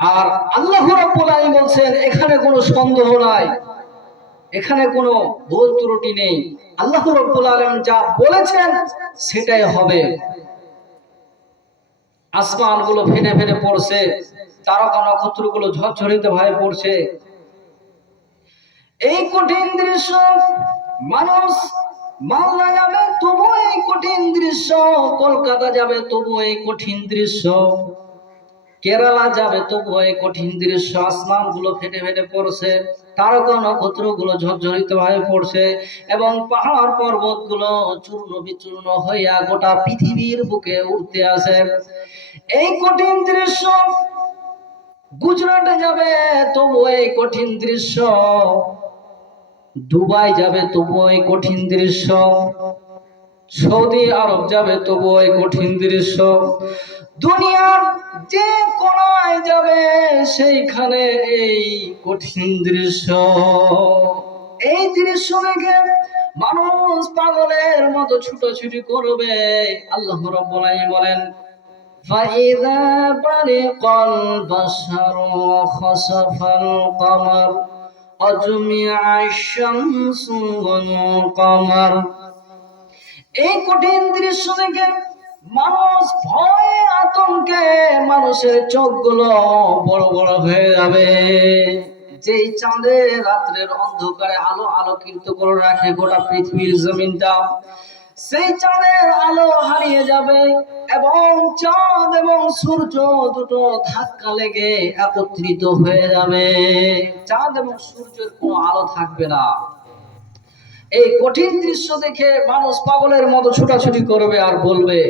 আর আল্লাহ রাব্বুল বলছেন, এখানে কোনো সন্দেহ নাই। এখানে কোনো ভুল ত্রুটি নেই। আল্লাহ রাব্বুল আলামিন যা বলেছেন, সেটাই হবে। আসমানগুলো ফেটে ফেটে পড়ছে তারকা নক্ষত্রগুলো ঝরঝরিতে ভাবে পড়ছে। এই কঠিন দৃশ্য মানুষ মালদা যাবে তবু এই কঠিন দৃশ্য, কলকাতা যাবে তবু এই কঠিন দৃশ্য। কেরালা যাবে তবু এই কঠিন দৃশ্য আসমানগুলো ফেটে ফেটে পড়ছে তারকা নক্ষত্রগুলো ঝরঝরিত ভাবে পড়ছে এবং পাহাড় পর্বতগুলো চূর্ণ বিচূর্ণ হইয়া গোটা পৃথিবীর বুকে উঠতে আসে এই কঠিন দৃশ্য গুজরাটে যাবে তবু এই কঠিন দৃশ্য, দুবাই যাবে তবু এই কঠিন দৃশ্য। সৌদি আরব যাবে তবু এই কঠিন দৃশ্য দুনিয়ার যে কোনায় যাবে সেইখানে এই কঠিন দৃশ্য এই দৃশ্য দেখে মানুষ পাগলের মতো ছুটোছুটি করবে আল্লাহ রাব্বুল আলামিন বলেন فإذا برق البصر وخسف القمر وجمع الشمس والقمر এই কঠিন দৃশ্য দেখে মানুষ ভয়ে আতঙ্কে মানুষের চোখগুলো বড় বড় হয়ে যাবে। যেই চাঁদে রাত্রের অন্ধকারে আলো আলোকিত করে রাখে গোটা পৃথিবীর জমিনটা, সেই চাঁদের আলো হারিয়ে যাবে এবং চাঁদ এবং সূর্য দুটো ধাক্কা লেগে একত্রিত হয়ে যাবে। চাঁদ এবং সূর্যের কোনো আলো থাকবে না। এই কঠিন দৃশ্য দেখে মানুষ পাগলের মতো ছুটাছুটি করবে আর বলবে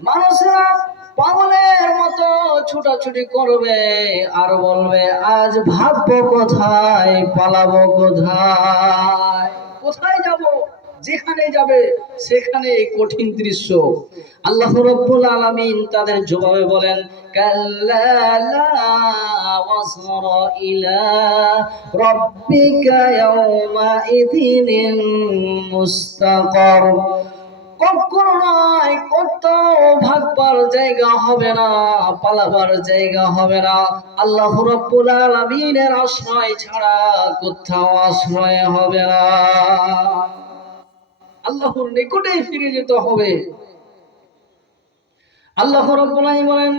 মানুষরা পাগলের মতো ছুটাছুটি করবে আর বলবে, আজ ভাববো কোথায়, পালাবো কোথায়? যেখানে যাবে, সেখানে কঠিন দৃশ্য। আল্লাহ রব্বুল আলামিন তাদের জবাবে বলেন ইদিনিন কখনো নয়, কোথাও ভাগবার জায়গা হবে না, পালাবার জায়গা হবে না। আল্লাহ রব্বুল আলামিনের আশ্রয় ছাড়া কোথাও আশ্রয় হবে না। আল্লাহর নিকটেই ফিরে যেতে হবে। আল্লাহ রব্বুল বলেন